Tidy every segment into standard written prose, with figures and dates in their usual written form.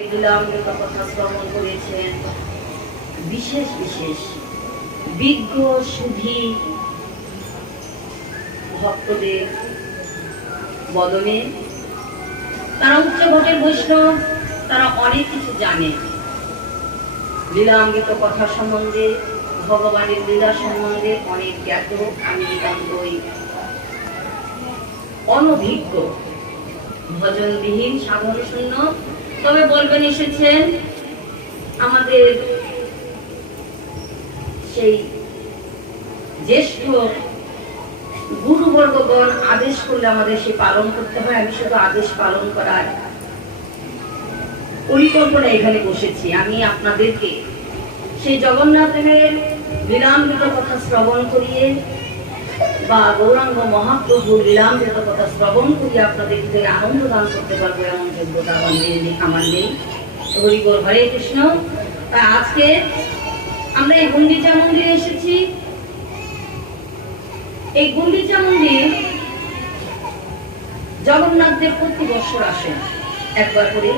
কথা শ্রবণ করেছেন বিশেষ বিশেষ বিজ্ঞ সুধী ভক্তদের বদনে। তারা উচ্চ ঘটের বৈষ্ণব, তারা অনেক কিছু জানে লীলামৃত কথা সম্বন্ধে, ভগবানের লীলা সম্বন্ধে অনেক জ্ঞাত। আমি নিতান্তই অনভিজ্ঞ, ভজনবিহীন, সাধন শূন্য। তবে বলবেন এসেছেন আমাদের সেই জ্যেষ্ঠ গুরুবর্গগণ আদেশ করলে আমাদের সে পালন করতে হয়। আমি শুধু আদেশ পালন করার পরিকল্পনা এখানে বসেছি। আমি আপনাদেরকে সেই জগন্নাথের লীলামৃত কথা শ্রবণ করিয়ে বা গৌরাঙ্গ মহাপ্রভুর লীলামৃত কথা শ্রবণ করিয়ে আপনাদেরকে আনন্দ দান করতে পারবো এমন যোগ্যতা আমার নেই। হরি বল, হরে কৃষ্ণ। তা আজকে আমরা এই গুন্ডিচা মন্দিরে এসেছি। এই গুন্ডিচা মন্দির জগন্নাথ দেব প্রতি বছর আসেন একবার করে।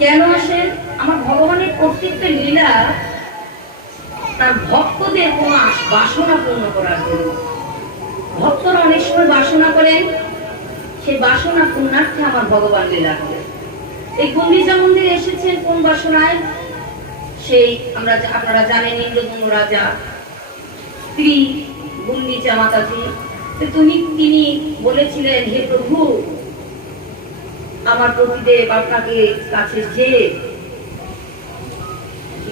কেন আসেন? আমার ভগবানের প্রত্যেকটা লীলা তার ভক্তদের কোনো বাসনা পূর্ণ করার জন্য। ভক্তরা অনেক সময় বাসনা করেন, সেই বাসনা পূর্ণার্থে আমার ভগবান লীলা করেন। এই গুন্ডিচা মন্দিরে এসেছেন কোন বাসনায়? সেই আপনারা জানেন ইন্দ্রদম্ন রাজা স্ত্রী গুন্ডিচা মাতাজি, তিনি বলেছিলেন, হে প্রভু, আমার প্রতিদেব আপনাকে কাছে যে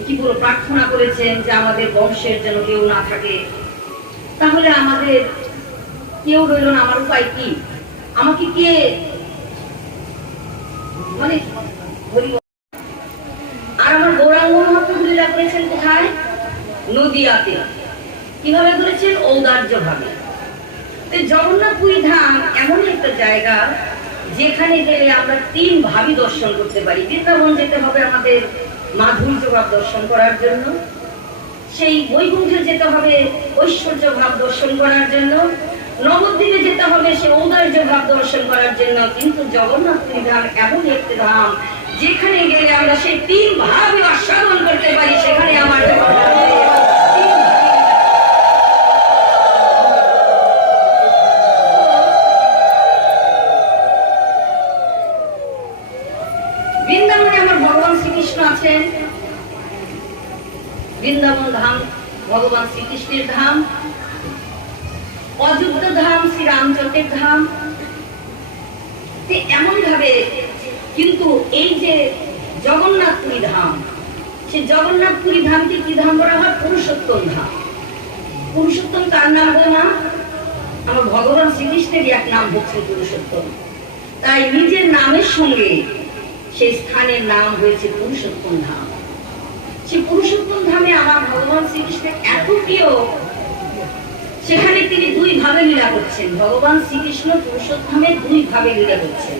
কি বলে প্রার্থনা করেছেন যে আমাদের বংশের যেন কেউ না থাকে, তাহলে আমাদের কেউ রইল না, আমার উপায় কি? আমাকে কে মানে আর আমার গৌরাঙ্গ মহাপ্রভু লীলা করেছেন কোথায়? নদিয়াতে। কিভাবে করেছেন? ঔদার্য ভাবে। জগন্নাথপুরী ধাম এমন একটা জায়গা যেখানে গেলে আমরা তিন ভাবই দর্শন করতে পারি। বৃন্দাবন যেতে হবে আমাদের মাধুর্য ভাব দর্শন করার জন্য, সেই বৈকুণ্ঠে যেতে হবে ঐশ্বর্য ভাব দর্শন করার জন্য, নবদ্বীপে যেতে হবে সে ঔদার্য ভাব দর্শন করার জন্য। কিন্তু জগন্নাথপুরী ধাম এমন একটি ধাম যেখানে গেলে আমরা সেই তিন ভাবই আস্বাদন করতে পারি। সেখানে আমার বৃন্দাবনে আমার ভগবান শ্রীকৃষ্ণ আছেন। বৃন্দাবন ধাম ভগবান শ্রীকৃষ্ণের ধাম, অযোধ্যা ধাম শ্রী রামচন্দ্রের ধাম। এমন ভাবে কিন্তু এই যে জগন্নাথপুরী ধাম, সে জগন্নাথপুরী ধামকে কি ধাম বলা হয়? পুরুষোত্তম ধাম। পুরুষোত্তম তার নাম গো না, আমার ভগবান শ্রীকৃষ্ণের এক নাম হচ্ছে পুরুষোত্তম। তাই নিজের নামের সঙ্গে সেই স্থানের নাম হয়েছে পুরুষোত্তম ধাম। সেই পুরুষোত্তম ধামে আমার ভগবান শ্রীকৃষ্ণের এত প্রিয়, সেখানে তিনি দুই ভাবে লীলা করছেন। ভগবান শ্রীকৃষ্ণ পুরুষোত্তমে দুই ভাবে লীলা করছেন।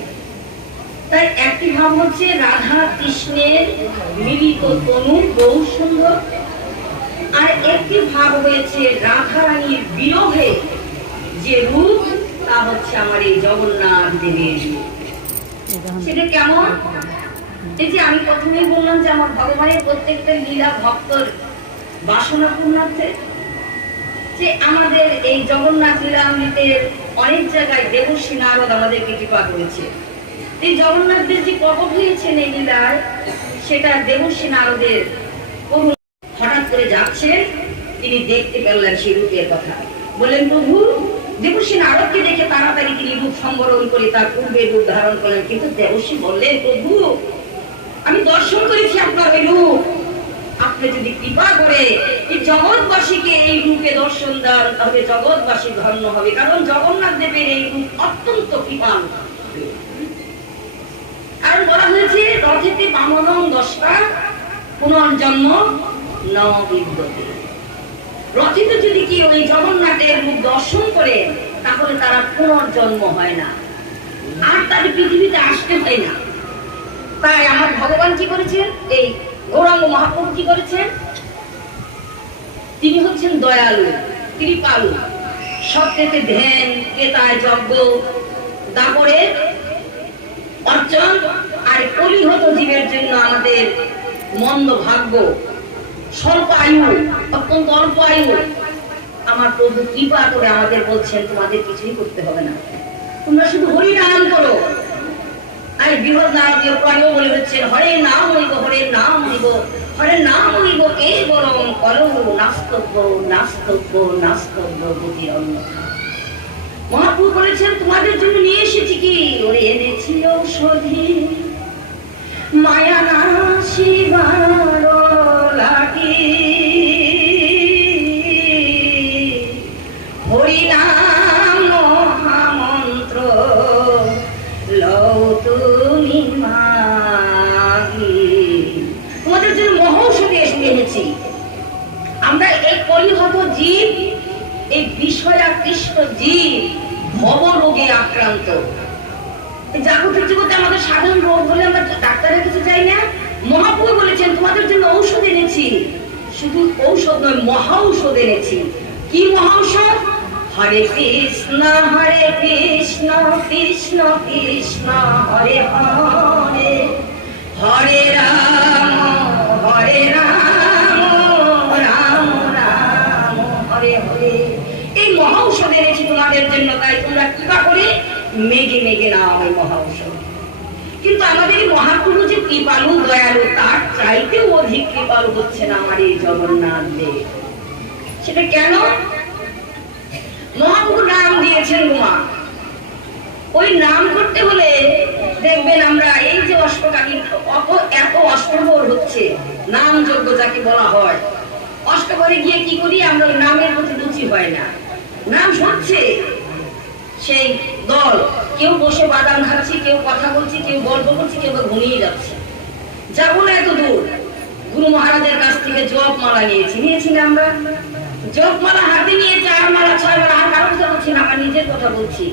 তাই একটি ভাব হচ্ছে রাধা কৃষ্ণের মিলিত তনু বহু সুন্দর, আর একটি ভাব হয়েছে রাধা রানীর বিরহে যে রূপ, তা হচ্ছে আমার এই জগন্নাথ দেবের। সেটা কেমন? এই যে আমি প্রথমেই বললাম যে আমার ভগবানের প্রত্যেকটা লীলা ভক্তর বাসনা পূর্ণার্থে। যে আমাদের এই জগন্নাথ লীলামৃতের অনেক জায়গায় দেবর্ষী নারদ আমাদেরকে কৃপা করেছে। এই জগন্নাথ দেব যে প্রকট হয়েছেন এই লীলায়, সেটা দেবর্ষী নারদের হঠাৎ করে যাচ্ছেন, তিনি দেখতে পেলেন সেই রূপের কথা। বললেন, প্রভু, দেবর্ষী নারদকে দেখে তাড়াতাড়ি তিনি রূপ সম্বরণ করে তার পূর্বের রূপ ধারণ করলেন। কিন্তু দেবর্ষী বললেন, প্রভু, আমি দর্শন করেছি আপনার ওই রূপ, আপনি যদি কৃপা করে এই জগৎবাসীকে এই রূপে দর্শন দেন, তাহলে জগৎবাসী ধন্য হবে। কারণ জগন্নাথ দেবের এই রূপ অত্যন্ত কৃপাল। কারণ বলা হয়েছে, রথেতে বামনং দশটা পুনর্জন্ম ন বিদ্যতে। রথিতে যদি কি ওই জগন্নাথের রূপ দর্শন করে, তাহলে তারা পুনর্জন্ম হয় না, আর তার পৃথিবীতে আসতে হয় না। তাই আমার ভগবান কি করেছেন? এই গৌরাঙ্গ মহাপ্রভু কি করেছেন? তিনি হচ্ছেন দয়ালু, কৃপালু। সত্যতে ধ্যান, কেতায় যজ্ঞ, দাপরে অর্জন, আর কলিহত জীবের জন্য মন্দ ভাগ্য, স্বল্প আয়ু, অত্যন্ত অল্প আয়ু, আমার প্রভু কৃপা করে আমাদের বলছেন তোমাদের কিছুই করতে হবে না, তোমরা শুধু হরি নাম করো। আর বৃহৎ নারদীয় প্রাণেও বলে হচ্ছেন হরে নাম হইব, হরে নাম হইব, হরে নাম হইব কে বরং করো নাস্তব্য নাস্তব্য নাস্তব্য গতির অন্যথা। মহাপ্রভু বলেছেন তোমাদের জন্য নিয়ে এসেছি কি, ওরে এনেছি ঔষধি মায়া নাশিবার লাগি, হরি নাম মহামন্ত্র লও তুমি মাগি। তোমাদের জন্য মহৌষধি এনেছি। আমরা এই কলিহত জীব, এই বিষয়াকৃষ্ট জীব ভব রোগে আক্রান্ত। জাগতিক জগতে আমাদের সাধারণ রোগ হলে আমরা ডাক্তারের কাছে যাই না। মহাপ্রভু বলেছেন তোমাদের জন্য ঔষধ এনেছি, শুধু ঔষধ নয় মহা ঔষধ এনেছি। কি মহা ঔষধ? হরে কৃষ্ণ কৃষ্ণ কৃষ্ণ হরে হরে, হরে রাম রাম রাম হরে হরে। এই মহা ঔষধ এনেছি তোমাদের জন্য, তাই তোমরা কৃপা করে মেঘে মেঘে নাও এই মহা ঔষধ। কিন্তু আমাদের এই মহাপ্রভু যে কৃপালু দয়ালু, তার চাইতেও অধিক কৃপালু হচ্ছেন আমার এই জগন্নাথ দেব। সেটা কেন? মহাপ্রভু নাম দিয়েছেন উমা। ওই নাম করতে হলে দেখবেন আমরা এই যে অষ্টকালীন এত অষ্টপ্রহর হচ্ছে, নাম যজ্ঞ যাকে বলা হয়, অষ্টপ্রহরে গিয়ে কি করি আমরা? নামের প্রতি রুচি হয় না, নাম শুনছে সেই দল, কেউ বসে বাদাম খাচ্ছি, কেউ কথা বলছি, কেউ গল্প করছি, কেউ ঘুমিয়ে যাচ্ছে। যাবো না এত দূর। গুরু মহারাজের কাছ থেকে জপ মালা নিয়েছি না আমরা। জপ মালা হাতে নিয়ে 4 মালা 6 মালা, আর কারোর কথা বলছি না, আমার নিজের কথা বলছি।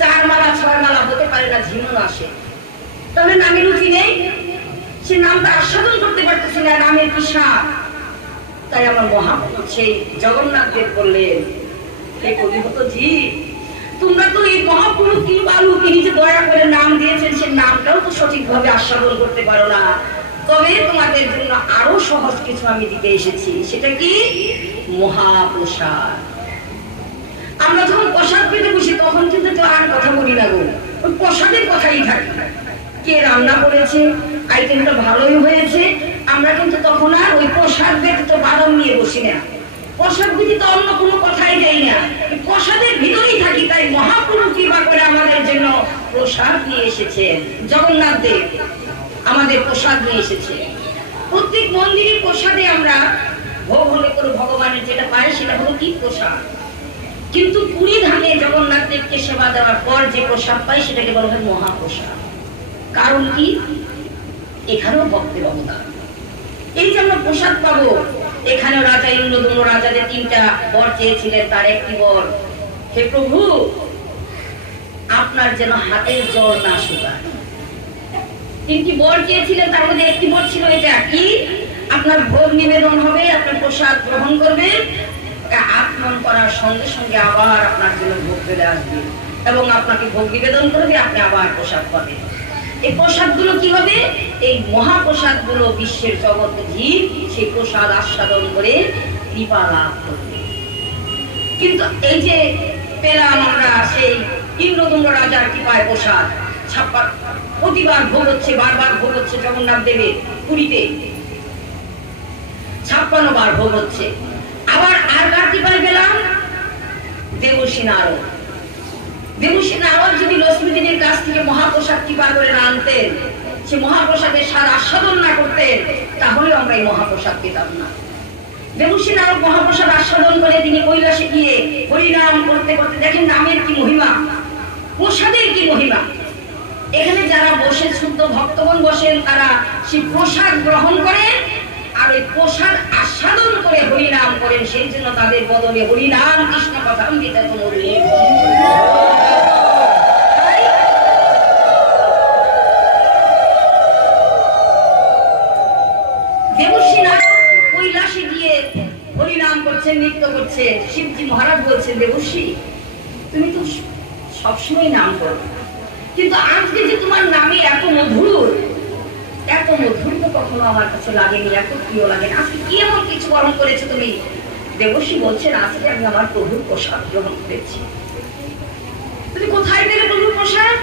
4 মালা 6 মালা হতে পারে না, ঝিমুন আসে। তাহলে নামে রুচি নেই, সে নামটা আস্বাদন করতে পারতেছি না, নামের কি স্বাদ। তাই আমার মহাপ্রভু সেই জগন্নাথ দেব বললেন, হে কলিহত জীব, তোমরা তো এই মহাপ্রভু কৃপালু, তিনি যে দয়া করে নাম দিয়েছেন, সে নামটাও তো সঠিকভাবে আস্বাদন করতে পারো না। তবে তোমাদের জন্য আরো সহজ কিছু আমি দিতে এসেছি। সেটা কি? মহাপ্রসাদ। আমরা যখন প্রসাদ পেতে বসি তখন কিন্তু তো আর কথা বলি না গো, ওই প্রসাদের কথাই থাকে। কে রান্না করেছে, আইটেমটা ভালোই হয়েছে, আমরা কিন্তু তখন আর ওই প্রসাদ ব্যতীত বাদাম নিয়ে বসি না, প্রসাদ ব্যতীত অন্য কোনো কথাই যাই না, প্রসাদের ভিতরেই থাকি। তাই মহাপ্রভু কৃপা করে আমাদের জন্য প্রসাদ নিয়ে এসেছে জগন্নাথ দেব, আমাদের প্রসাদ নিয়ে এসেছে। প্রত্যেক মন্দিরে প্রসাদে আমরা ভোগ হলে করে ভগবানের যেটা পাই সেটা হলো কি? প্রসাদ। কিন্তু পুরী ধামে জগন্নাথ দেবকে সেবা দেওয়ার পর যে প্রসাদ পাই সেটাকে বলা হয় মহাপ্রসাদ। কারণ কি? এখানেও ভক্তের অবদান। এই যে আমরা প্রসাদ পাবো, এখানে রাজা ইন্দ্রদম্ন রাজাদের 3টা বর চেয়েছিলেন, তার একটি বর, হে প্রভু আপনার যেন হাতের জল না শুকায়। 3টি বর চেয়েছিলেন, তার মধ্যে একটি বর ছিল এটা কি? আপনার ভোগ নিবেদন হবে, আপনার প্রসাদ গ্রহণ করবেন, আত্মন করার সঙ্গে সঙ্গে আবার আপনার জন্য ভোগ চলে আসবে এবং আপনাকে ভোগ নিবেদন করবে, আপনি আবার প্রসাদ পাবেন। এই প্রসাদগুলো কি হবে? এই মহাপ্রসাদগুলো বিশ্বের জগৎ জীব সেই প্রসাদ আস্বাদন করে কৃপা লাভ করবে। কিন্তু এই যে পেলাম আমরা সেই ইন্দ্রদম্ন রাজার কৃপায় প্রসাদ, প্রতিবার ভোগ হচ্ছে, বারবার ভোগ হচ্ছে জগন্নাথ দেবের পুরীতে, 56 বার ভোগ হচ্ছে। আবার আর কার কৃপায় পেলাম? দেবর্ষি নারদ। দেবর্ষি নারদ যদি লক্ষ্মীদেবীর কাছ থেকে মহাপ্রসাদ কৃপা করে না আনতেন, সে মহাপ্রসাদের স্বাদ আস্বাদন না করতেন, তাহলে আমরা এই মহাপ্রসাদ পেতাম না। দেবর্ষি নারদ মহাপ্রসাদ আস্বাদন করে তিনি কৈলাসে গিয়ে হরিনাম করতে করতে দেখেন নামের কি মহিমা, প্রসাদের কি মহিমা। এখানে যারা বসে শুদ্ধ ভক্তগণ বসেন, তারা সেই প্রসাদ গ্রহণ করেন আর ওই প্রসাদ আস্বাদন করে হরিনাম করেন। সেই জন্য তাদের বদলে হরিনাম কৃষ্ণ কথা দেবর্ষি নারদ কৈলাসে গিয়ে হরিনাম করছেন, নৃত্য করছে। শিবজি মহারাজ বলছেন, দেবর্ষি তুমি তো সবসময় নাম করো, কিন্তু আজকে যে তোমার নামে এত মধুর তো কখনো আমার কাছে লাগেনি, এত প্রিয় লাগে না। আজকে কি এমন কিছু গ্রহণ করেছো তুমি? দেবশ্রী বলছেন, আজকে আমি আমার প্রভুর প্রসাদ গ্রহণ করেছি। তুমি কোথায় পেলে প্রভুর প্রসাদ?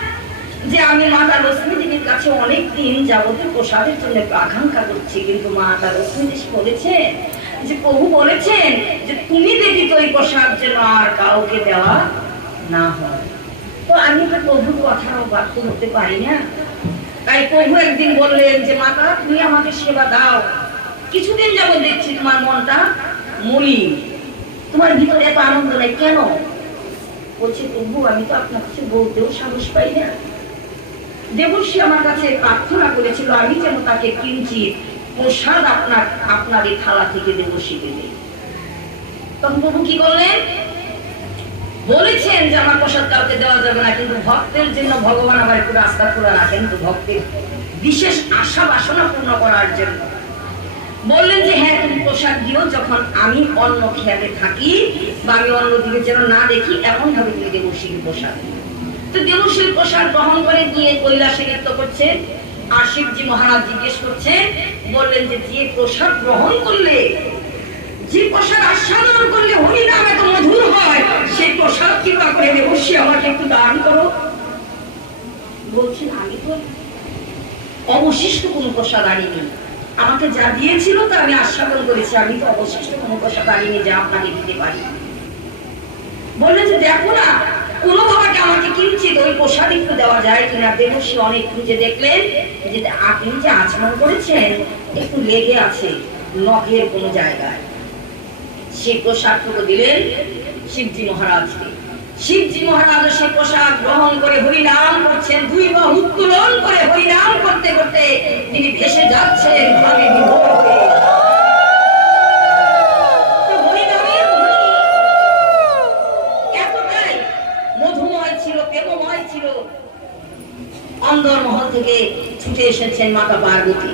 যে আমি মাতা লক্ষ্মী দেবীর কাছে অনেক দিন যাবতীয় প্রসাদের জন্য আকাঙ্ক্ষা করছি, কিন্তু মাতা লক্ষ্মী দেবী বলেছেন যে প্রভু বলেছেন যে তুমি ব্যতীত এই প্রসাদ যেন আর কাউকে দেওয়া না হয়। তো আমি তো প্রভুর কথাও বাধ্য হতে পারি না। তাই প্রভু একদিন বললেন যে মাতা তুমি আমাকে সেবা দাও, কিছুদিন যাবত দেখছি তোমার মনটা মলিন, তোমার ভিতরে এত আনন্দ নেই কেন? বলছে প্রভু আমি তো আপনার কাছে বলতেও সাহস পাই না। দেবশ্রী আমার কাছে প্রার্থনা করেছিল আমি যেন তাকে কিঞ্চিত প্রসাদ আপনার এই থালা থেকে দেবশ্রীকে দেই। তখন প্রভু কি করলেন? বলেছেন যে আমার প্রসাদ কাউকে দেওয়া যাবে না, কিন্তু ভক্তের জন্য ভগবান আমার একটু রাস্তা খোলা রাখেন, তো ভক্তের বিশেষ আশা বাসনা পূর্ণ করার জন্য বললেন যে হ্যাঁ তুমি প্রসাদ দিও, যখন আমি অন্য খেয়ালে থাকি বা আমি অন্যদিকে যেন না দেখি এমন ভাবে তুমি দেবশ্রীর প্রসাদ। তো দেবশ্রীর প্রসাদ গ্রহণ করে নিয়ে কৈলাসে নৃত্য করছে। আর শিবজি মহারাজ জিজ্ঞেস করছে, বললেন যে যে প্রসাদ গ্রহণ করলে, যে প্রসাদ আস্বাদন করলে হরিনাম এত মধুর হয়, সেই প্রসাদ কৃপা করে দেবশ্রী আমাকে একটু দান করো। বলছেন আমি তো অবশিষ্ট কোনো প্রসাদ আনিনি, আমাকে যা দিয়েছিল তা আমি আস্বাদন করেছি, আমি তো অবশিষ্ট কোনো প্রসাদ আনিনি যা আপনাকে দিতে পারি। বললেন যে দেখো না কোনো বাবাকে আমাকে কিঞ্চিত ওই প্রসাদ একটু দেওয়া যায় কিনা। দেবশ্রী অনেক খুঁজে দেখলেন যে আপনি যে আচমন করেছেন একটু লেগে আছে নখের কোন জায়গায়। সেই প্রসাদটুকু দিলেন শিবজি মহারাজকে। শিবজি মহারাজ সেই প্রসাদ গ্রহণ করে হরিনাম করছেন, দুই বাহু উত্তোলন করে হরিনাম করতে করতে তিনি ভেসে যাচ্ছেন ভাবে বিভোর হয়ে। এতটাই মধুময় ছিল, প্রেমময় ছিল। অন্দরমহল থেকে ছুটে এসেছেন মাতা পার্বতী।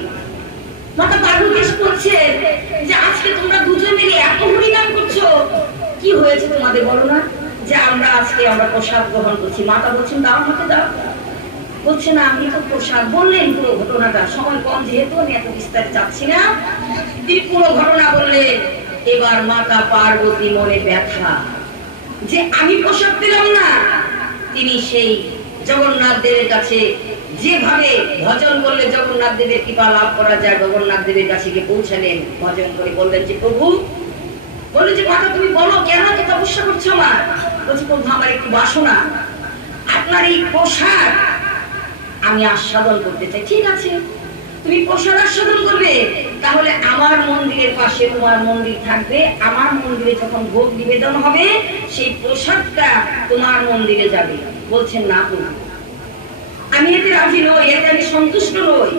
মাতা পার্বতী বলছেন যে আজকে তোমরা দুজন মিলে এত হরিনাম করছো, কি হয়েছে তোমাদের বলো না? যে আমরা প্রসাদ গ্রহণ করছি। মাতা বলছেন দাও আমাকে দাও। বলছে না আমি তো প্রসাদ। বললেন পুরো ঘটনাটা, সময় কম যেহেতু আমি এত বিস্তারিত যাচ্ছি না। তিনি পুরো ঘটনা বললেন। এবার মাতা পার্বতী মনে ব্যথা যে আমি প্রসাদ দিলাম না। তিনি সেই জগন্নাথ দেবের কাছে যেভাবে ভজন করলে জগন্নাথ দেবের কৃপা লাভ করা যায়, জগন্নাথ দেবের কাছে গিয়ে পৌঁছালেন। ভজন করে বললেন যে প্রভু, বললেন যে মাতা তুমি বলো কেন এত তপস্যা করছো আমার? বলছে প্রভু আমার একটু বাসনা, আপনার এই প্রসাদ আমি আস্বাদন করতে চাই। ঠিক আছে তুমি প্রসাদ আস্বাদন করবে, তাহলে আমার মন্দিরের পাশে তোমার মন্দির থাকবে, আমার মন্দিরে যখন ভোগ নিবেদন হবে সেই প্রসাদটা তোমার মন্দিরে যাবে। বলছেন না প্রভু আমি এতে রাজি নই, এতে আমি সন্তুষ্ট নই,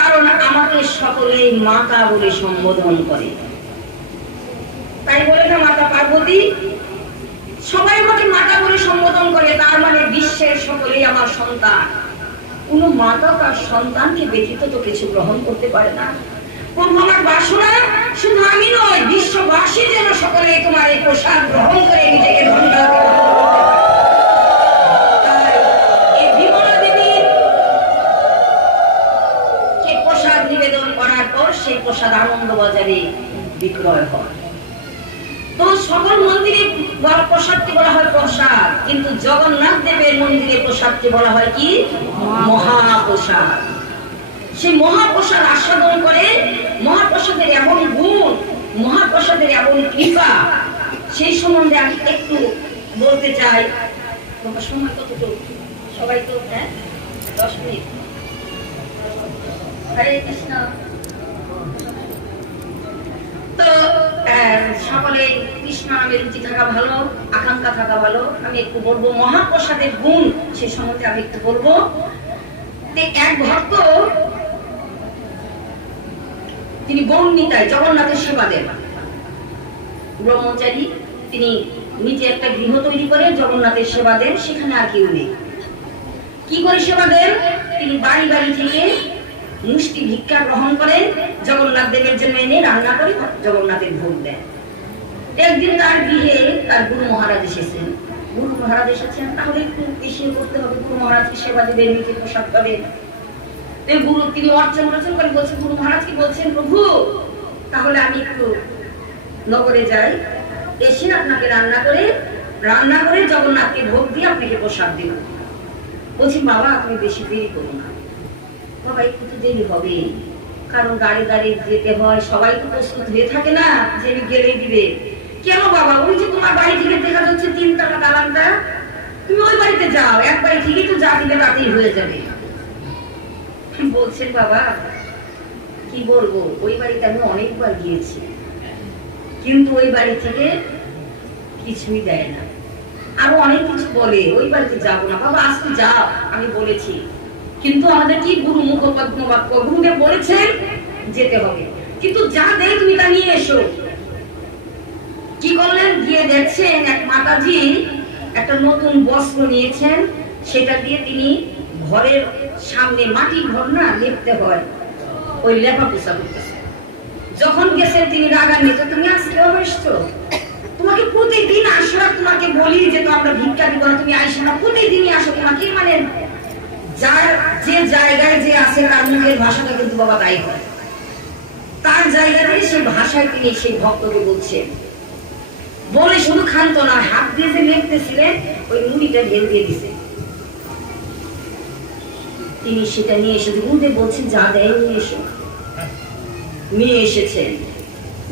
কারণ আমাকে সকলেই মাতা বলে সম্বোধন করে। তাই বলে না মাতা পার্বতী সবাই আমাকে মাতা বলে সম্বোধন করে, তার মানে বিশ্বের সকলেই আমার সন্তান। কোন মাতা তার সন্তানকে ব্যতীত তো কিছু গ্রহণ করতে পারে না। প্রভু আমার বাসনা শুধু আমি নয়, বিশ্ববাসী যেন সকলে তোমার এই প্রসাদ গ্রহণ করে নিজেকে ধন্য নিবেদন করার পর সেই প্রসাদ আনন্দ বাজারে বিক্রয় হয়। তো সকল মন্দিরে প্রসাদকে বলা হয় প্রসাদ, কিন্তু জগন্নাথ দেবের মন্দিরে প্রসাদকে বলা হয় কি মহাপ্রসাদ। সেই মহাপ্রসাদ আস্বাদন করে, মহাপ্রসাদের এমন গুণ, মহাপ্রসাদের এমন কৃপা, সেই সম্বন্ধে আমি একটু বলতে চাই। তোমার সময় কতটুকু? সবাই তো 10 মিনিট। হরে কৃষ্ণ। তো সকলে কৃষ্ণ নামে রুচি থাকা ভালো, আকাঙ্ক্ষা থাকা ভালো। আমি একটু বলবো মহাপ্রসাদের গুণ, সে সম্বন্ধে আমি একটু বলবো। এক ভক্ত তিনি গৌরনীতায় জগন্নাথের সেবা দেন, ব্রহ্মচারী। তিনি নিজে একটা গৃহ তৈরি করে জগন্নাথের সেবা দেন, সেখানে আর কেউ নেই। কি করে সেবা দেন? তিনি বাড়ি বাড়ি থেকে মুষ্টি ভিক্ষা গ্রহণ করেন, জগন্নাথ দেবের জন্য এনে রান্না করে জগন্নাথের ভোগ দেন। একদিন তার গৃহে তার গুরু মহারাজ এসেছেন। গুরু মহারাজ এসেছেন, তাহলে একটু বেশি করতে হবে, গুরু মহারাজকে সেবা দেবেন, নিজে প্রসাদ পাবেন। এই গুরু তিনি অর্চন করে বলছেন, গুরু মহারাজ কি বলছেন প্রভু, তাহলে আমি একটু নগরে যাই, এসে আপনাকে রান্না করে জগন্নাথকে ভোগ দিয়ে আপনাকে প্রসাদ দিব। বলছি বাবা আপনি বেশি দেরি করুন না, বাবা একটু তো দেরি হবে, কারণ গাড়ি যেতে হয়, সবাই তো প্রস্তুত হয়ে থাকে না যে গেলেই দিবে। কেন বাবা, ওই যে তোমার বাড়ি থেকে দেখা যাচ্ছে 3 টাকা দালানটা, তুমি ওই বাড়িতে যাও, এক বাড়ি থেকে তো যা দিবে তাতেই হয়ে যাবে। বলছেন বাবা কি বলবো, ওই বাড়িতে আমি অনেকবার গিয়েছি, কিন্তু ওই বাড়ি থেকে কিছুই দেয় না, আরো অনেক কিছু বলে, ওই বাড়িতে যাবো না। বাবা আজকে যাও, আমি বলেছি, কিন্তু আমাদের কি গুরু মুখপদ্ম বাক্য, গুরুদেব বলেছেন যেতে হবে, কিন্তু যা দেয় তুমি তা নিয়ে এসো। কি করলেন, গিয়ে দেখছেন এক মাতাজি একটা নতুন বস্ত্র নিয়েছেন, সেটা দিয়ে তিনি ঘরের সামনে, মাটি ঘর না লেপতে হয়, ওই লেপা পোষা করতেছে। যখন গেছেন তিনি রাগান্বিত, তুমি আজকেও এসছো, তোমাকে প্রতিদিন আসো, তোমাকে বলি যে তো আমরা ভিক্ষা দিব না, তুমি আইসো না, প্রতিদিনই আসো, তোমাকে মানে যার যে জায়গায় যে আছে তার মুখের ভাষাটা কিন্তু বাবা তাই হয়, তার জায়গাতে সেই ভাষায় তিনি সেই ভক্তকে বলছেন। বলে শুধু ক্ষান্ত না, হাত দিয়ে যে লেপতেছিলেন ওই মুড়িটা ঢেল দিয়ে দিছে, তিনি সেটা নিয়ে এসে গুরুদেব বলছেন যা দেয় নিয়ে এসো। নিয়ে এসেছেন,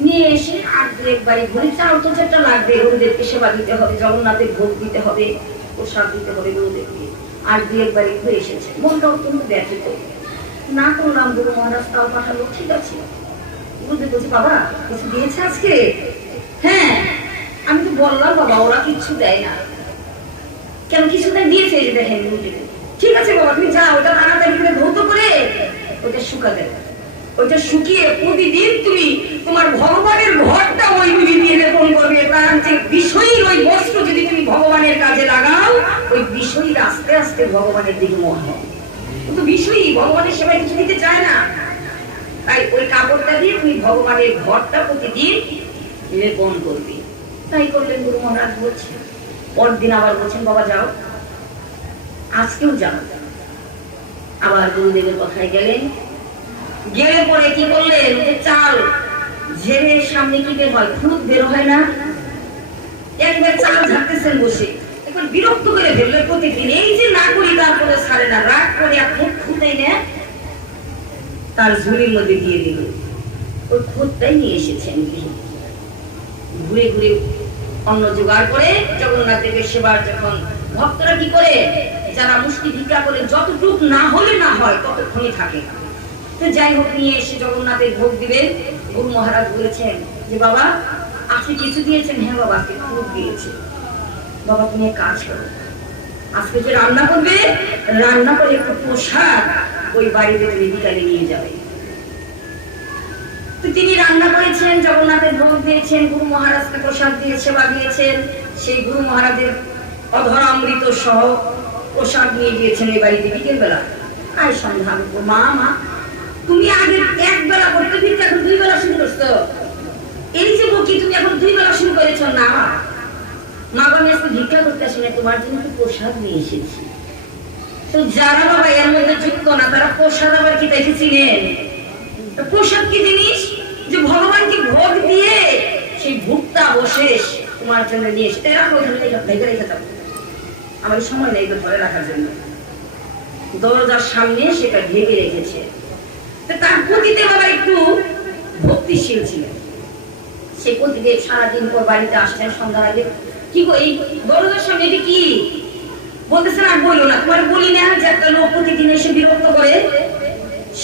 নিয়ে এসে আর 2 বাড়ি ঘুরে, 4-4টা লাগবে, গুরুদেবকে সেবা দিতে হবে, জগন্নাথের ভোগ দিতে হবে, প্রসাদ দিতে হবে গুরুদেবকে, আর 2 বাড়ি ঘুরে এসেছে। মনটা অত্যন্ত ব্যথিত, না করলাম, গুরু মহারাজ তাও পাঠালো, ঠিক আছে। গুরুদেব বলছে বাবা কিছু দিয়েছে আজকে? হ্যাঁ, আমি তো বললাম বাবা ওরা কিচ্ছু দেয় না। কেন কিছু দেয়? দিয়েছে, যে দেখেন গুরুদেব। ঠিক আছে বাবা তুমি যাও, ওটা তাড়াতাড়ি করে ধৌত করে ওটা শুকাতে, ওইটা শুকিয়ে প্রতিদিন তুমি তোমার ভগবানের ঘরটা ওই মুড়ি দিয়ে লেপন করবে, তার যে বিষয়ীর ওই বস্ত্র যদি তুমি ভগবানের কাজে লাগাও, ওই বিষয়ীর আস্তে আস্তে ভগবানের দিকে মন হয়। কিন্তু বিষয়ী ভগবানের সেবায় কিছু দিতে চায় না, তাই ওই কাপড়টা দিয়ে তুমি ভগবানের ঘরটা প্রতিদিন লেপন করবে। তাই করলেন গুরু মহারাজ। বলছেন পরদিন আবার বলছেন বাবা যাও, আজকেও যাও। আবার গুরুদেবের কথায় গেলেন, গেলে পরে কি করলেন, চাল ঝেড়ে সামনে কি বের হয়, খুদ বের হয় না, একবার চাল ঝাড়তেছেন বসে, একবার বিরক্ত করে ফেললো প্রতিদিন, এই যে না করি তারপরে ছাড়ে না, রাগ করে এক মুখ খুঁতেই নেয়, তার ঝুড়ির মধ্যে দিয়ে দিল। ওই খুঁতটাই নিয়ে এসেছেন, ঘুরে ঘুরে অন্ন জোগাড় করে জগন্নাথ দেবের সেবার যখন ভক্তরা কি করে, যারা মুষ্টি ভিক্ষা করে, যতটুক না হলে না হয় ততক্ষণই থাকে। তো যাই হোক নিয়ে এসে জগন্নাথের ভোগ দিবেন। গুরু মহারাজ বলেছেন যে বাবা আজকে কিছু দিয়েছেন? হ্যাঁ বাবা আজকে খুব দিয়েছে। বাবা তুমি এক কাজ করো, আজকে যে রান্না করবে, রান্না করে একটু প্রসাদ ওই বাড়িতে তুমি বিকালে নিয়ে যাবে। তো তিনি রান্না করেছেন, জগন্নাথের ভোগ দিয়েছেন, গুরু মহারাজকে প্রসাদ দিয়ে সেবা দিয়েছেন। সেই গুরু মহারাজের অধরা অমৃত সহ প্রসাদ নিয়ে গিয়েছেন এই বাড়িতে বিকেল বেলা। আয় সন্ধ্যা মা মা তুমি আগে 1 বেলা করতে দিতে, এখন 2 বেলা শুরু করছো, এই যে বকি তুমি এখন 2 বেলা শুরু করেছ না। মা আমি আজকে ভিক্ষা করতে আসি না, তোমার জন্য একটু প্রসাদ নিয়ে এসেছি। তো যারা বাবা এর মধ্যে যুক্ত না, তারা প্রসাদ আবার কি দেখেছিলেন? প্রসাদ কি জিনিস, যে ভগবানকে ভোগ দিয়ে সেই ভোগটা অবশেষ তোমার জন্য নিয়ে এসে রাখো, রেখে যাবো, আমার সময় নেই তো ধরে রাখার জন্য। দরজার সামনে সেটা ঢেকে রেখেছে। তার পতিতে বাবা একটু ভক্তিশীল ছিলেন। সে পতিদেব সারাদিন পর বাড়িতে আসছেন সন্ধ্যার আগে, কি গো এই দরজার সামনে এটি কি? বলতেছেন আর বললো না, তোমার বলি না যে একটা লোক প্রতিদিন এসে বিরক্ত করে,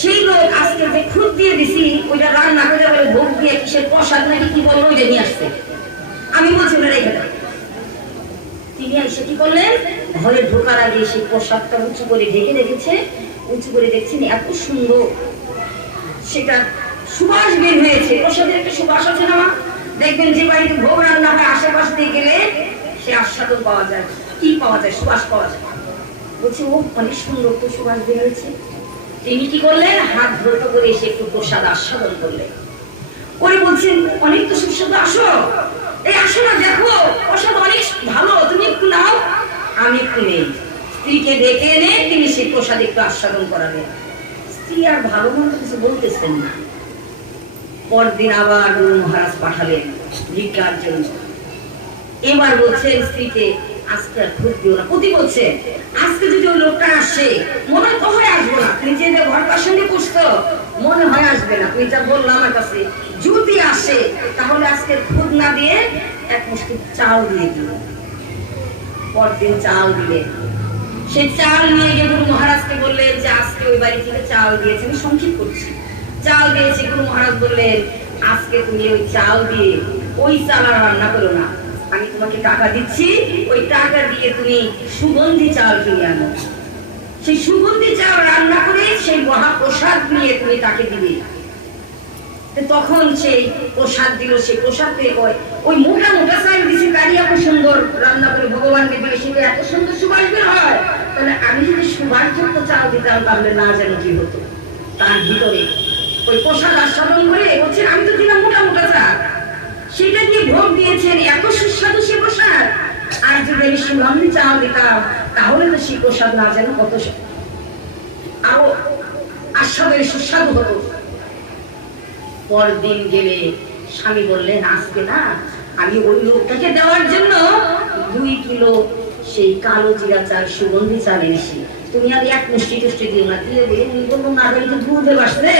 সেই লোক আজকে যে খুদ দিয়ে দিছি ওইটা রান্না করে বলে ভোগ দিয়ে কিসের প্রসাদ নাকি কি বললো ওইটা নিয়ে আসছে, আমি বলছি না রেখে দাও। তিনি এসে কি করলেন, ঘরে ঢোকার আগে সেই প্রসাদটা উঁচু করে ঢেকে রেখেছে। উঁচু করে দেখছেন এত সুন্দর সেটা সুবাস বের হয়েছে। প্রসাদের একটা সুবাস আছে না, দেখবেন যে বাড়িতে ভোগ রান্না হয় আশেপাশে দিয়ে গেলে সে আস্বাদন পাওয়া যায়। কি পাওয়া যায়? সুবাস পাওয়া যায়। বলছে ও অনেক সুন্দর তো সুবাস বের হয়েছে। তিনি কি করলেন, হাত ধরতে করে এসে একটু প্রসাদ আস্বাদন করলেন। ওই বলছেন অনেক তো সুস্বাদু, আসো এই আসো না, দেখো প্রসাদ অনেক ভালো, তুমি একটু নাও। আমি একটু নেই। স্ত্রীকে ডেকে এনে তিনি সেই প্রসাদ একটু আস্বাদন করালেন। স্ত্রী আর ভালো মন্দ কিছু বলতেছেন না। পরদিন আবার গুরু মহারাজ পাঠালেন ভিক্ষার জন্য। এবার বলছেন স্ত্রীকে, আজকে আর খুব দিও না। পতি বলছে, আজকে যদি ওই লোকটা আসে, মনে হয় আসবো না। তুমি যে ঘর পার সঙ্গে পুষতো, মনে হয় আসবে না। তুমি যা বললো আমার কাছে, যদি আসে তাহলে আজকে খুদ না দিয়ে এক মুষ্টি চাল দিয়ে দিল। পরদিন চাল দিলে, সেই চাল নিয়ে গিয়ে গুরু মহারাজকে বললেন যে আজকে ওই বাড়ি থেকে চাল দিয়েছে। আমি সংক্ষেপ করছি। চাল দিয়েছে। গুরু মহারাজ বললেন, আজকে তুমি ওই চাল দিয়ে ওই চাল আর রান্না করো না, আমি তোমাকে টাকা দিচ্ছি, ওই টাকা দিয়ে তুমি সুগন্ধি চাল কিনে আনো। সেই সুগন্ধি চাল রান্না করে সেই মহাপ্রসাদ নিয়ে তুমি তাকে দিবে। তখন সেই প্রসাদ দিল। সেই প্রসাদ পেয়ে কয়, ওই মোটা মোটা চাল দিছি, তারই এত সুন্দর রান্না করে ভগবানকে দিলে সেটা এত সুন্দর সুবাস বের হয়। তাহলে আমি যদি সুবাসযুক্ত চাল দিতাম তাহলে না যেন কি হতো। তার ভিতরে ওই প্রসাদ আস্বাদন করে বলছেন, আমি তো দিলাম মোটা মোটা চাল, সেটা দিয়ে ভোগ দিয়েছেন, এত সুস্বাদু সে প্রসাদ। আর যদি আমি সুগন্ধি চাল দিতাম তাহলে তো সেই প্রসাদ না যেন কত আরো আস্বাদের সুস্বাদু হতো। পরদিন গেলে স্বামী বললেন, আজকে না আমি ওই লোকটাকে দেওয়ার জন্য 2 কিলো সেই কালো জিরা চাল সুগন্ধি চাল এনেছি, তুমি আর এক মুষ্টি টুষ্টি দিও না। দিয়ে দিয়ে উনি বলবো, না বাড়িতে দুধে বাসলে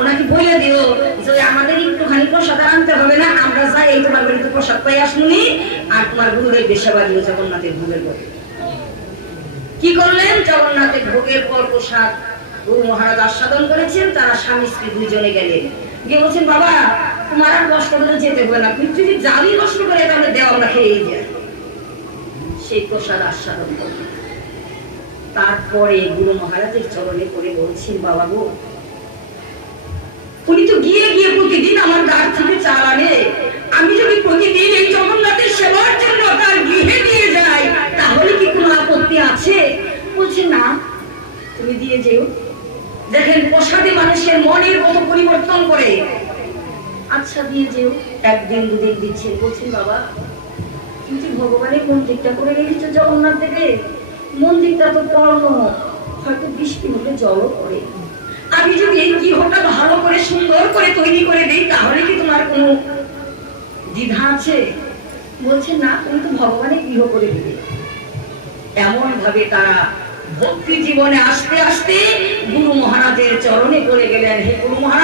ওনাকে বলে দিও যে আমাদের একটুখানি প্রসাদ আনতে হবে না, আমরা যাই এই তোমার বাড়িতে প্রসাদ পাই আসুনি, আর তোমার গুরুদেব সেবা দিও জগন্নাথের ভোগের পর। কি করলেন? জগন্নাথের ভোগের পর প্রসাদ গুরু মহারাজ আস্বাদন করেছেন। তারা স্বামী স্ত্রী 2 জনে গেলেন। গিয়ে বলছেন, বাবা তোমার আর কষ্ট করে যেতে হবে না, তুমি যদি জানি কষ্ট করে তাহলে দেও, আমরা খেয়েই যাই। সেই প্রসাদ আস্বাদন করলেন। তারপরে গুরু মহারাজের চরণে পড়ে বলছেন, বাবা গো, উনি তো গিয়ে গিয়ে প্রতিদিন আমার গাছ থেকে চাল আনে, আমি যদি প্রতিদিন এই জগন্নাথের সেবার জন্য তার গৃহে নিয়ে যাই তাহলে কি কোনো আপত্তি আছে? বলছে, না তুমি দিয়ে যেও। দেখেন প্রসাদে মানুষের মনের মতো পরিবর্তন করে। আচ্ছা দিয়ে যেও। একদিন 2 দিন দিচ্ছে। বলছেন, বাবা তুমি ভগবানের মন্দিরটা করে রেখেছো জগন্নাথ দেবে, মন্দিরটা তো পর্ণ, হয়তো বৃষ্টি হলে জলও পড়ে, আমি যদি এই গৃহটা ভালো করে সুন্দর করে তৈরি করে দিই তাহলে কি তোমার কোনো দ্বিধা আছে? বলছে, না তুমি তো ভগবানের গৃহ করে দিবে। এমন ভাবে তারা ভক্তি জীবনে আসতে আসতে গুরু মহারাজের চরণে পড়ে গেলেন। হে গুরু মহারাজ,